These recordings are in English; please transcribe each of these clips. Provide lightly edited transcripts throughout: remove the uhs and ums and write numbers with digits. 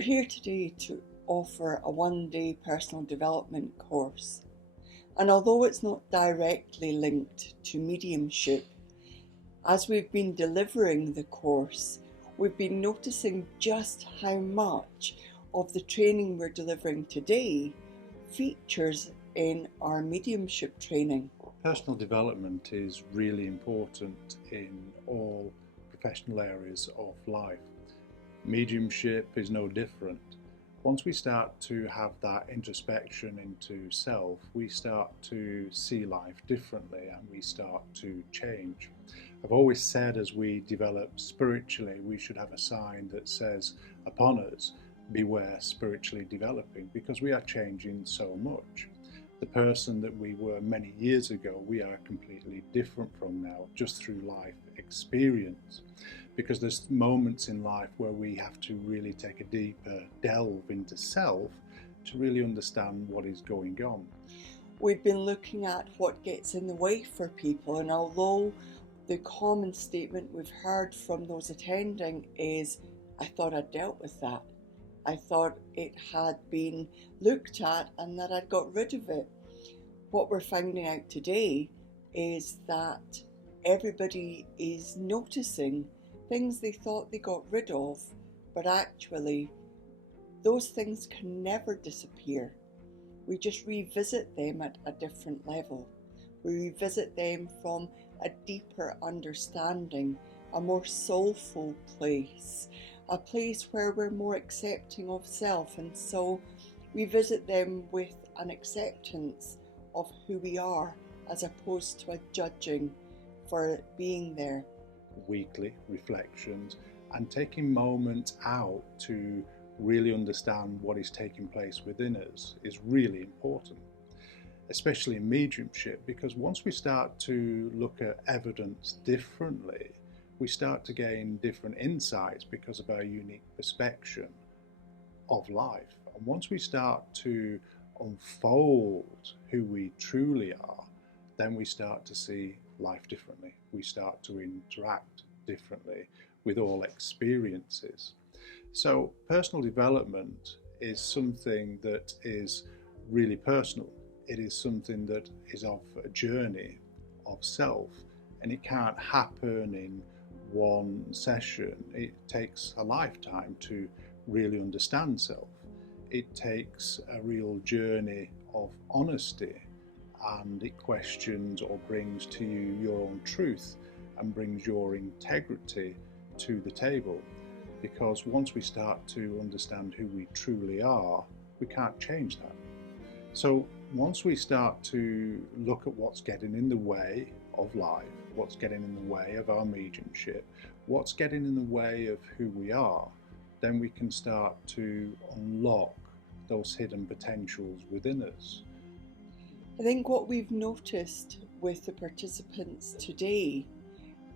We're here today to offer a one-day personal development course. And although it's not directly linked to mediumship, as we've been delivering the course, we've been noticing just how much of the training we're delivering today features in our mediumship training. Personal development is really important in all professional areas of life. Mediumship is no different. Once we start to have that introspection into self, we start to see life differently and we start to change. I've always said as we develop spiritually, we should have a sign that says upon us, beware spiritually developing, because we are changing so much. The person that we were many years ago, we are completely different from now, just through life experience. Because there's moments in life where we have to really take a deeper delve into self to really understand what is going on. We've been looking at what gets in the way for people, and although the common statement we've heard from those attending is, I thought I'd dealt with that. I thought it had been looked at and that I'd got rid of it. What we're finding out today is that everybody is noticing things they thought they got rid of, but actually those things can never disappear. We just revisit them at a different level. We revisit them from a deeper understanding, a more soulful place, a place where we're more accepting of self, and so we visit them with an acceptance of who we are as opposed to a judging for being there. Weekly reflections and taking moments out to really understand what is taking place within us is really important, especially in mediumship, because once we start to look at evidence differently, we start to gain different insights because of our unique perspective of life. And once we start to unfold who we truly are, then we start to see life differently. We start to interact differently with all experiences. So personal development is something that is really personal. It is something that is of a journey of self, and it can't happen in one session. It takes a lifetime to really understand self. It takes a real journey of honesty, and it questions or brings to you your own truth and brings your integrity to the table. Because once we start to understand who we truly are, we can't change that. So once we start to look at what's getting in the way of life, what's getting in the way of our mediumship, what's getting in the way of who we are, then we can start to unlock those hidden potentials within us. I think what we've noticed with the participants today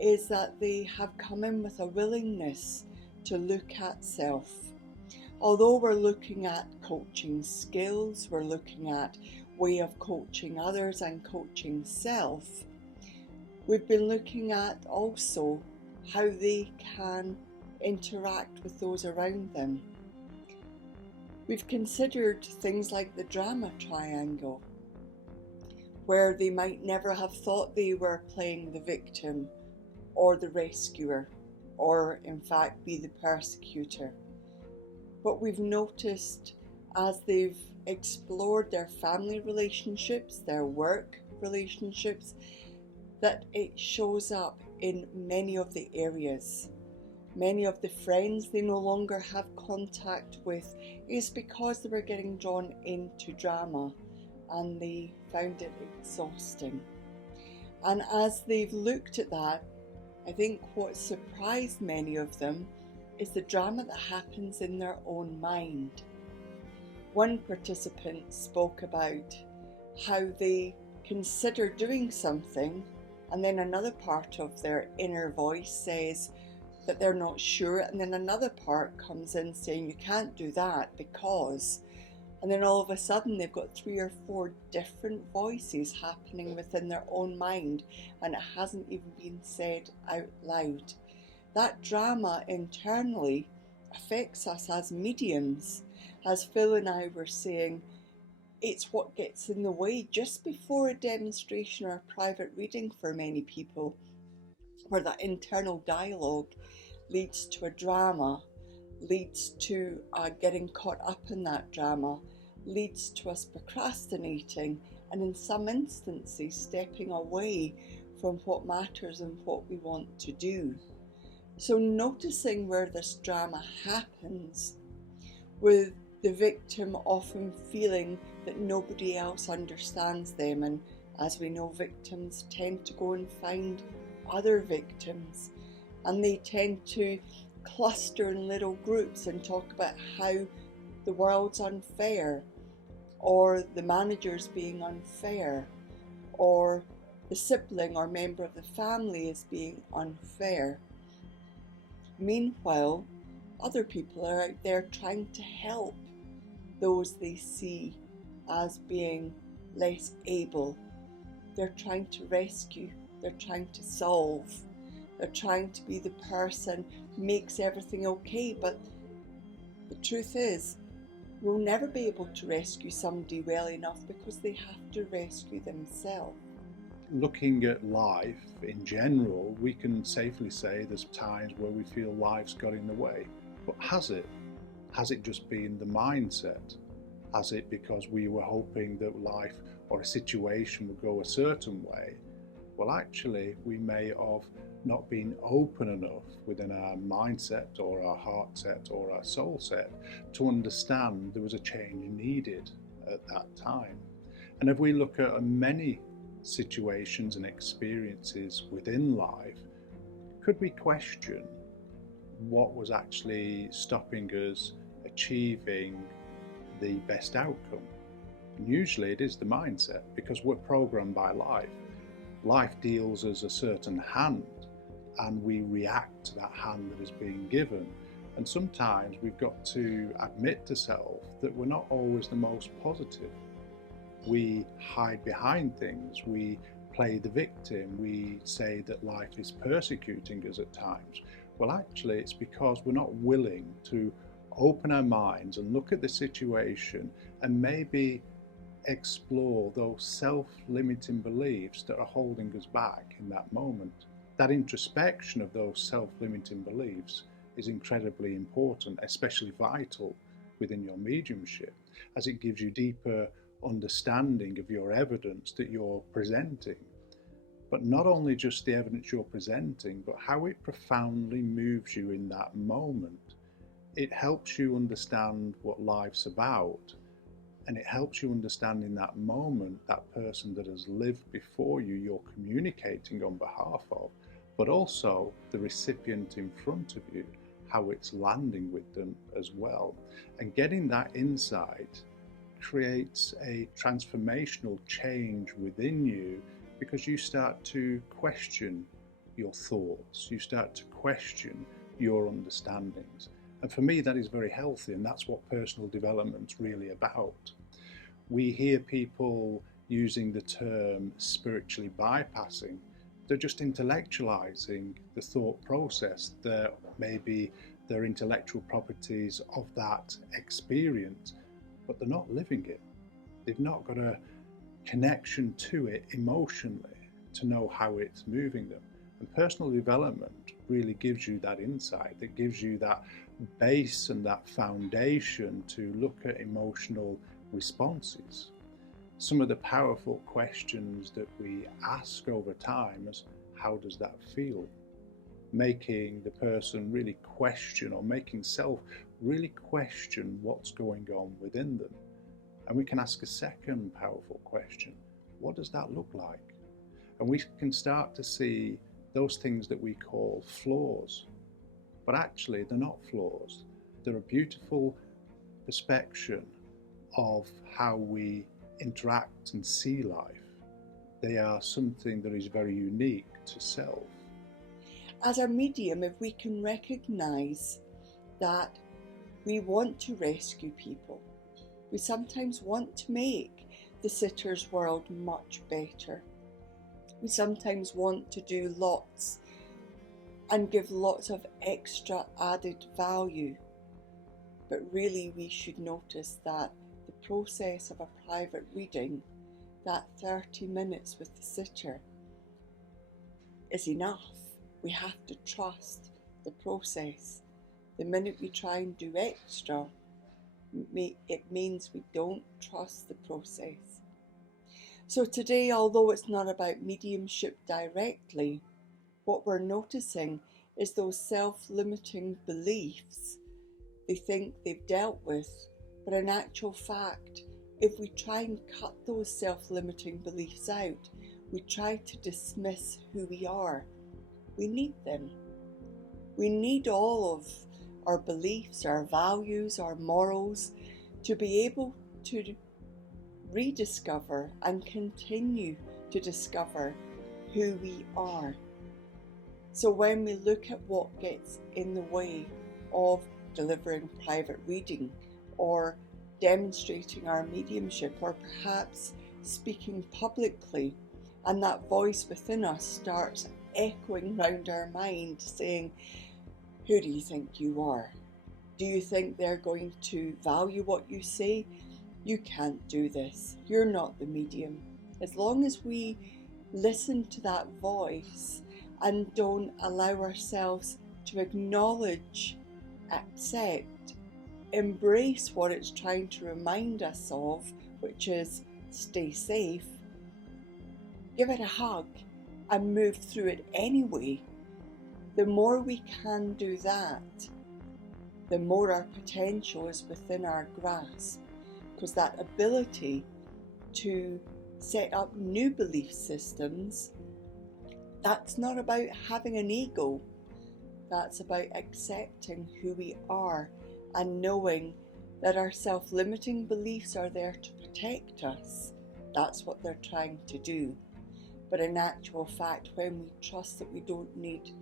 is that they have come in with a willingness to look at self. Although we're looking at coaching skills, we're looking at way of coaching others and coaching self, we've been looking at also how they can interact with those around them. We've considered things like the drama triangle, where they might never have thought they were playing the victim or the rescuer, or in fact be the persecutor. But we've noticed as they've explored their family relationships, their work relationships, that it shows up in many of the areas. Many of the friends they no longer have contact with is because they were getting drawn into drama and they found it exhausting. And as they've looked at that, I think what surprised many of them is the drama that happens in their own mind. One participant spoke about how they consider doing something and then another part of their inner voice says that they're not sure, and then another part comes in saying you can't do that because, and then all of a sudden they've got 3 or 4 different voices happening within their own mind and it hasn't even been said out loud. That drama internally affects us as mediums. As Phil and I were saying, it's what gets in the way just before a demonstration or a private reading for many people, where that internal dialogue leads to a drama, leads to getting caught up in that drama, leads to us procrastinating, and in some instances stepping away from what matters and what we want to do. So noticing where this drama happens, with the victim often feeling that nobody else understands them, and as we know, victims tend to go and find other victims, and they tend to cluster in little groups and talk about how the world's unfair, or the manager's being unfair, or the sibling or member of the family is being unfair. Meanwhile, other people are out there trying to help those they see as being less able. They're trying to rescue, they're trying to solve, they're trying to be the person who makes everything okay, but the truth is, we'll never be able to rescue somebody well enough because they have to rescue themselves. Looking at life in general, we can safely say there's times where we feel life's got in the way. But has it? Has it just been the mindset? Has it because we were hoping that life or a situation would go a certain way? Well, actually, we may have not been open enough within our mindset or our heart set or our soul set to understand there was a change needed at that time. And if we look at many situations and experiences within life, could we question what was actually stopping us achieving the best outcome? And usually it is the mindset, because we're programmed by life. Life deals us a certain hand and we react to that hand that is being given. And sometimes we've got to admit to self that we're not always the most positive. We hide behind things, we play the victim, we say that life is persecuting us at times. Well, actually, it's because we're not willing to open our minds and look at the situation and maybe explore those self-limiting beliefs that are holding us back in that moment. That introspection of those self-limiting beliefs is incredibly important, especially vital within your mediumship, as it gives you deeper understanding of your evidence that you're presenting. But not only just the evidence you're presenting, but how it profoundly moves you in that moment. It helps you understand what life's about, and it helps you understand in that moment that person that has lived before you, you're communicating on behalf of, but also the recipient in front of you, how it's landing with them as well. And getting that insight creates a transformational change within you, because you start to question your thoughts, you start to question your understandings. And for me, that is very healthy, and that's what personal development's really about. We hear people using the term spiritually bypassing. They're just intellectualizing the thought process, maybe their intellectual properties of that experience, but they're not living it. They've not got a connection to it emotionally to know how it's moving them. And personal development really gives you that insight, that gives you that base and that foundation to look at emotional responses. Some of the powerful questions that we ask over time is, how does that feel? Making the person really question, or making self really question what's going on within them. And we can ask a second powerful question: what does that look like? And we can start to see those things that we call flaws. But actually, they're not flaws. They're a beautiful perspection of how we interact and see life. They are something that is very unique to self. As a medium, if we can recognize that we want to rescue people, we sometimes want to make the sitter's world much better. We sometimes want to do lots and give lots of extra added value. but really we should notice that the process of a private reading, that 30 minutes with the sitter, is enough. We have to trust the process. The minute we try and do extra, it means we don't trust the process. So today, although it's not about mediumship directly, what we're noticing is those self-limiting beliefs they think they've dealt with, but in actual fact, if we try and cut those self-limiting beliefs out, we try to dismiss who we are. We need them. We need all of our beliefs, our values, our morals to be able to rediscover and continue to discover who we are. So when we look at what gets in the way of delivering private reading or demonstrating our mediumship, or perhaps speaking publicly, and that voice within us starts echoing round our mind saying, who do you think you are? Do you think they're going to value what you say? You can't do this. You're not the medium. As long as we listen to that voice and don't allow ourselves to acknowledge, accept, embrace what it's trying to remind us of, which is stay safe, give it a hug and move through it anyway, the more we can do that, the more our potential is within our grasp. Because that ability to set up new belief systems, that's not about having an ego. That's about accepting who we are and knowing that our self-limiting beliefs are there to protect us. That's what they're trying to do. But in actual fact, when we trust that we don't need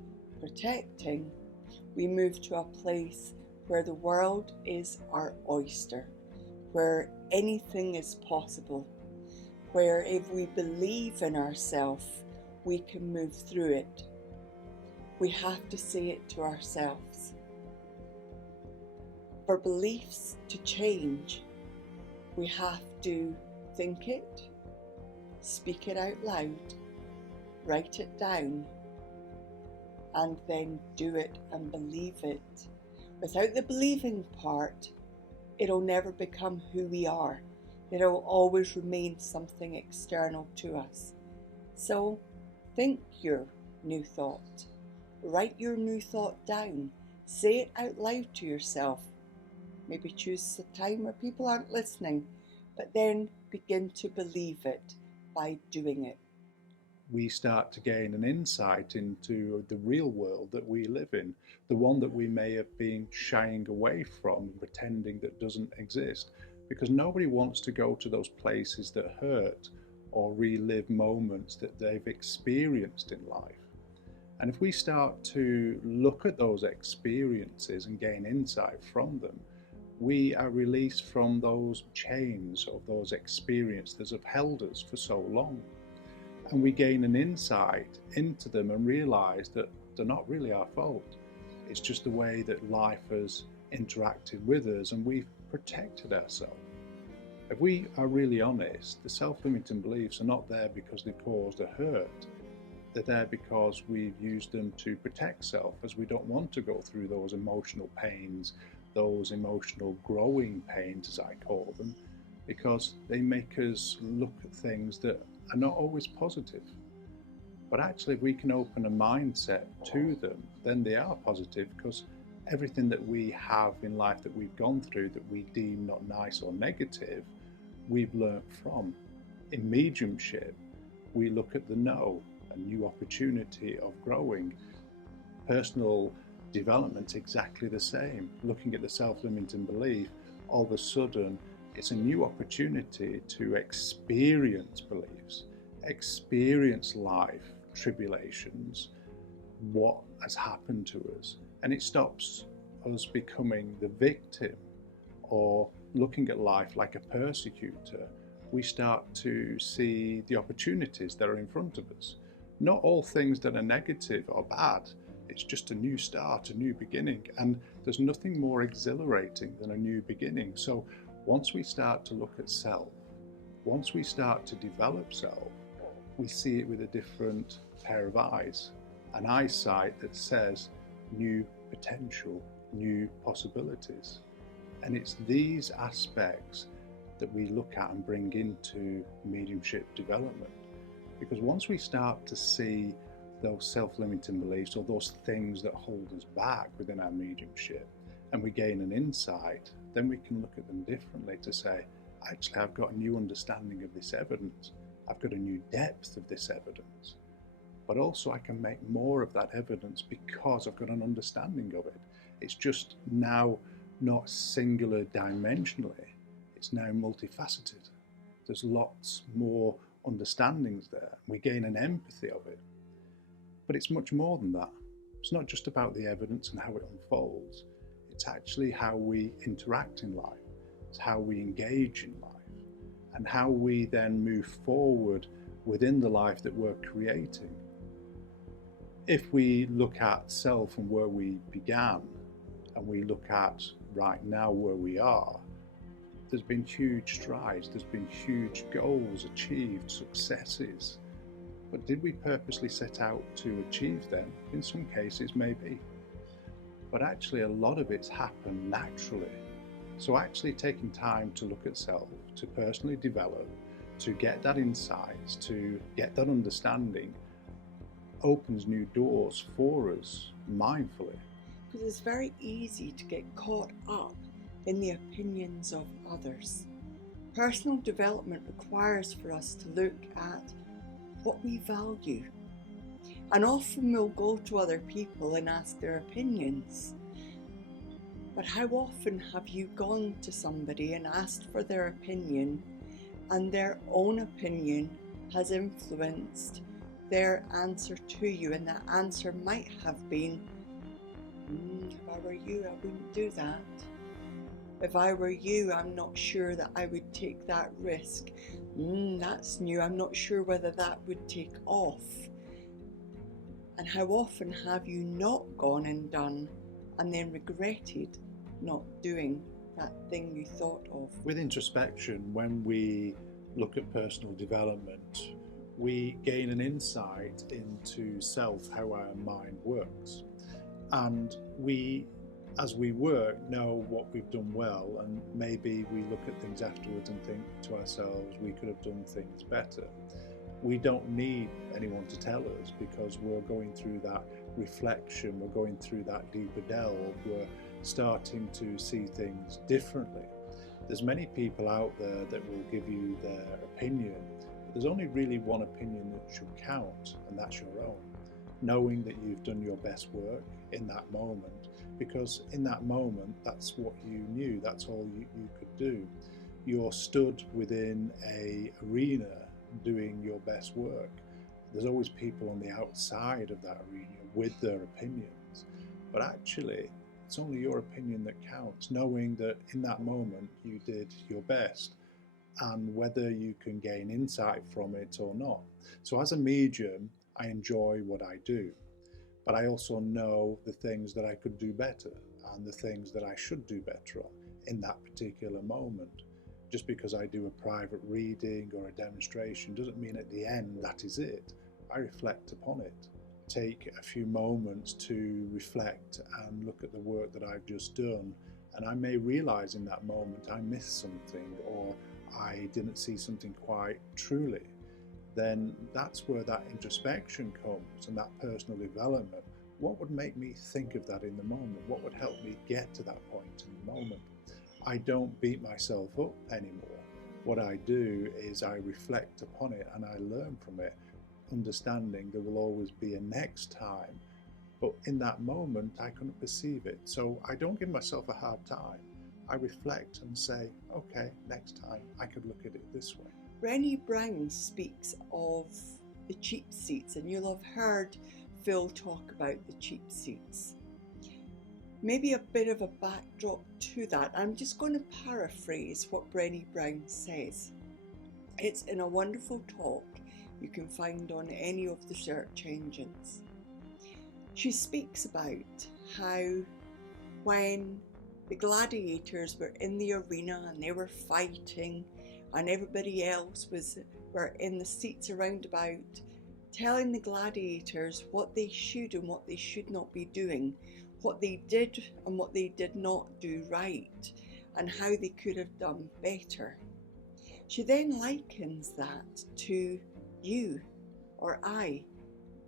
protecting, we move to a place where the world is our oyster, where anything is possible, where if we believe in ourselves, we can move through it. We have to say it to ourselves. For beliefs to change, we have to think it, speak it out loud, write it down, and then do it and believe it. Without the believing part, it'll never become who we are. It'll always remain something external to us. So think your new thought. Write your new thought down. Say it out loud to yourself. Maybe choose a time where people aren't listening, but then begin to believe it by doing it. We start to gain an insight into the real world that we live in, the one that we may have been shying away from, pretending that doesn't exist, because nobody wants to go to those places that hurt or relive moments that they've experienced in life. And if we start to look at those experiences and gain insight from them, we are released from those chains of those experiences that have held us for so long. And we gain an insight into them and realize that they're not really our fault. It's just the way that life has interacted with us and we've protected ourselves. If we are really honest, the self-limiting beliefs are not there because they caused a hurt. They're there because we've used them to protect self, as we don't want to go through those emotional pains, those emotional growing pains, as I call them, because they make us look at things that are not always positive. But actually, if we can open a mindset to them, then they are positive, because everything that we have in life that we've gone through that we deem not nice or negative, we've learnt from. In mediumship, we look at the no, a new opportunity of growing. Personal development, exactly the same. Looking at the self-limiting belief, all of a sudden, it's a new opportunity to experience beliefs, experience life, tribulations, what has happened to us. And it stops us becoming the victim or looking at life like a persecutor. We start to see the opportunities that are in front of us. Not all things that are negative or bad. It's just a new start, a new beginning. And There's nothing more exhilarating than a new beginning. So once we start to look at self, once we start to develop self, we see it with a different pair of eyes, an eyesight that says new potential, new possibilities. And it's these aspects that we look at and bring into mediumship development. Because once we start to see those self-limiting beliefs or those things that hold us back within our mediumship, and we gain an insight, then we can look at them differently to say, actually, I've got a new understanding of this evidence. I've got a new depth of this evidence. But also I can make more of that evidence because I've got an understanding of it. It's just now not singular dimensionally, it's now multifaceted. There's lots more understandings there. We gain an empathy of it. But it's much more than that. It's not just about the evidence and how it unfolds. It's actually how we interact in life. It's how we engage in life. And how we then move forward within the life that we're creating. If we look at self and where we began, and we look at right now where we are, there's been huge strides, there's been huge goals achieved, successes. But did we purposely set out to achieve them? In some cases, maybe. But actually, a lot of it's happened naturally. So actually taking time to look at self, to personally develop, to get that insight, to get that understanding, opens new doors for us mindfully. Because it's very easy to get caught up in the opinions of others. Personal development requires for us to look at what we value. And often we'll go to other people and ask their opinions. But how often have you gone to somebody and asked for their opinion, and their own opinion has influenced their answer to you, and that answer might have been, if I were you, I wouldn't do that. If I were you, I'm not sure that I would take that risk. That's new, I'm not sure whether that would take off. And how often have you not gone and done and then regretted not doing that thing you thought of? With introspection, when we look at personal development, we gain an insight into self, how our mind works. And we, as we work, know what we've done well, and maybe we look at things afterwards and think to ourselves, we could have done things better. We don't need anyone to tell us, because we're going through that reflection, we're going through that deeper delve, we're starting to see things differently. There's many people out there that will give you their opinion, but there's only really one opinion that should count, and that's your own. Knowing that you've done your best work in that moment, because in that moment, that's what you knew, that's all you could do. You're stood within an arena doing your best work. There's always people on the outside of that arena with their opinions, but actually it's only your opinion that counts, knowing that in that moment you did your best, and whether you can gain insight from it or not. So as a medium, I enjoy what I do, but I also know the things that I could do better and the things that I should do better on in that particular moment. Just because I do a private reading or a demonstration doesn't mean at the end that is it. I reflect upon it. Take a few moments to reflect and look at the work that I've just done, and I may realize in that moment I missed something, or I didn't see something quite truly. Then that's where that introspection comes, and that personal development. What would make me think of that in the moment? What would help me get to that point in the moment? I don't beat myself up anymore. What I do is I reflect upon it and I learn from it, understanding there will always be a next time, but in that moment I couldn't perceive it. So I don't give myself a hard time. I reflect and say, okay, next time I could look at it this way. Brené Brown speaks of the cheap seats, and you'll have heard Phil talk about the cheap seats. Maybe a bit of a backdrop to that. I'm just going to paraphrase what Brené Brown says. It's in a wonderful talk you can find on any of the search engines. She speaks about how when the gladiators were in the arena and they were fighting, and everybody else were in the seats around about, telling the gladiators what they should and what they should not be doing, what they did and what they did not do right, and how they could have done better. She then likens that to you or I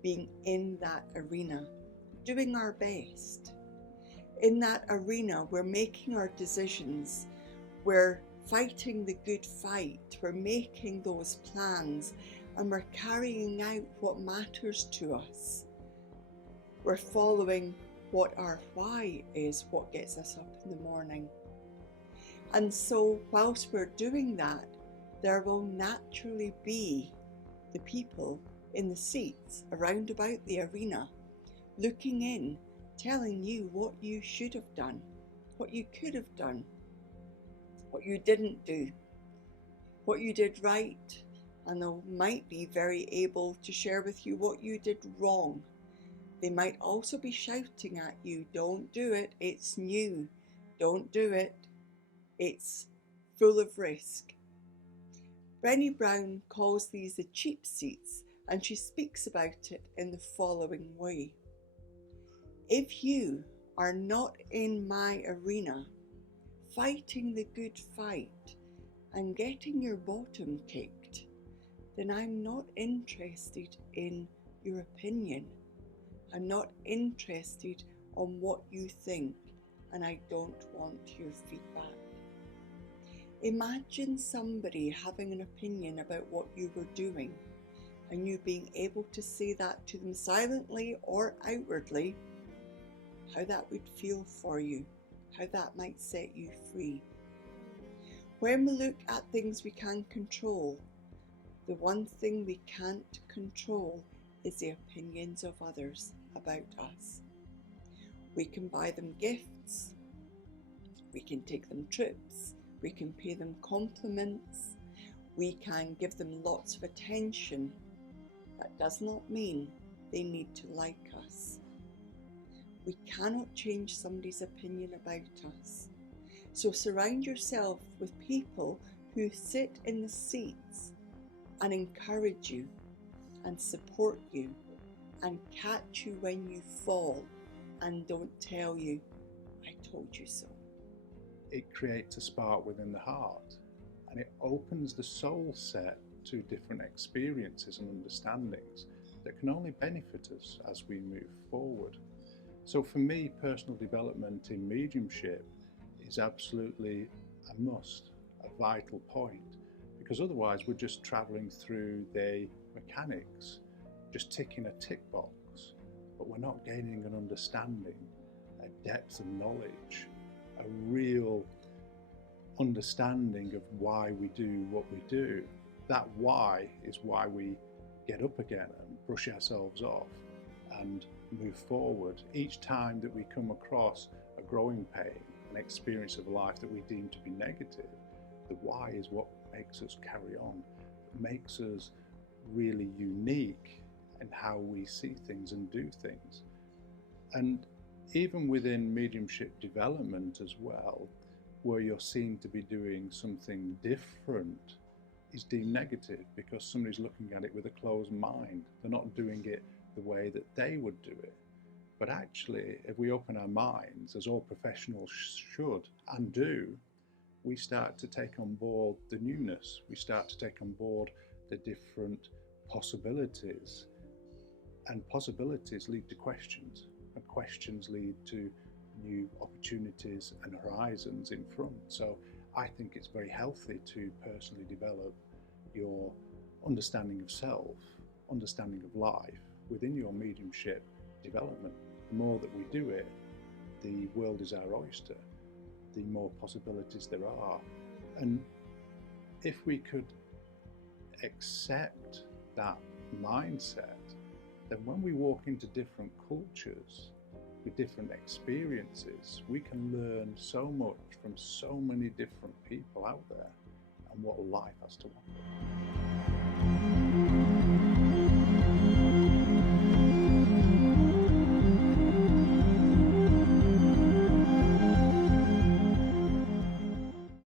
being in that arena, doing our best. In that arena, we're making our decisions, we're fighting the good fight, we're making those plans, and we're carrying out what matters to us. We're following what our why is, what gets us up in the morning. And so whilst we're doing that, there will naturally be the people in the seats around about the arena, looking in, telling you what you should have done, what you could have done, what you didn't do, what you did right, and they might be very able to share with you what you did wrong. They might also be shouting at you, don't do it, it's new, don't do it, it's full of risk. Brené Brown calls these the cheap seats, and she speaks about it in the following way. If you are not in my arena, fighting the good fight and getting your bottom kicked, then I'm not interested in your opinion. I'm not interested on what you think, and I don't want your feedback. Imagine somebody having an opinion about what you were doing, and you being able to say that to them silently or outwardly, how that would feel for you, how that might set you free. When we look at things we can control, the one thing we can't control is the opinions of others about us. We can buy them gifts, we can take them trips, we can pay them compliments, we can give them lots of attention. That does not mean they need to like us. We cannot change somebody's opinion about us. So surround yourself with people who sit in the seats and encourage you and support you and catch you when you fall and don't tell you, I told you so. It creates a spark within the heart, and it opens the soul set to different experiences and understandings that can only benefit us as we move forward. So for me, personal development in mediumship is absolutely a must, a vital point, because otherwise we're just travelling through the mechanics, just ticking a tick box, but we're not gaining an understanding, a depth of knowledge, a real understanding of why we do what we do. That why is why we get up again and brush ourselves off and move forward. Each time that we come across a growing pain, an experience of life that we deem to be negative, the why is what makes us carry on, makes us really unique in how we see things and do things. And even within mediumship development as well, where you're seen to be doing something different, is deemed negative because somebody's looking at it with a closed mind. They're not doing it the way that they would do it. But actually, if we open our minds, as all professionals should and do, we start to take on board the newness. We start to take on board the different possibilities. And possibilities lead to questions, and questions lead to new opportunities and horizons in front. So I think it's very healthy to personally develop your understanding of self, understanding of life within your mediumship development. The more that we do it, the world is our oyster, the more possibilities there are. And if we could accept that mindset, then when we walk into different cultures with different experiences, we can learn so much from so many different people out there and what life has to offer.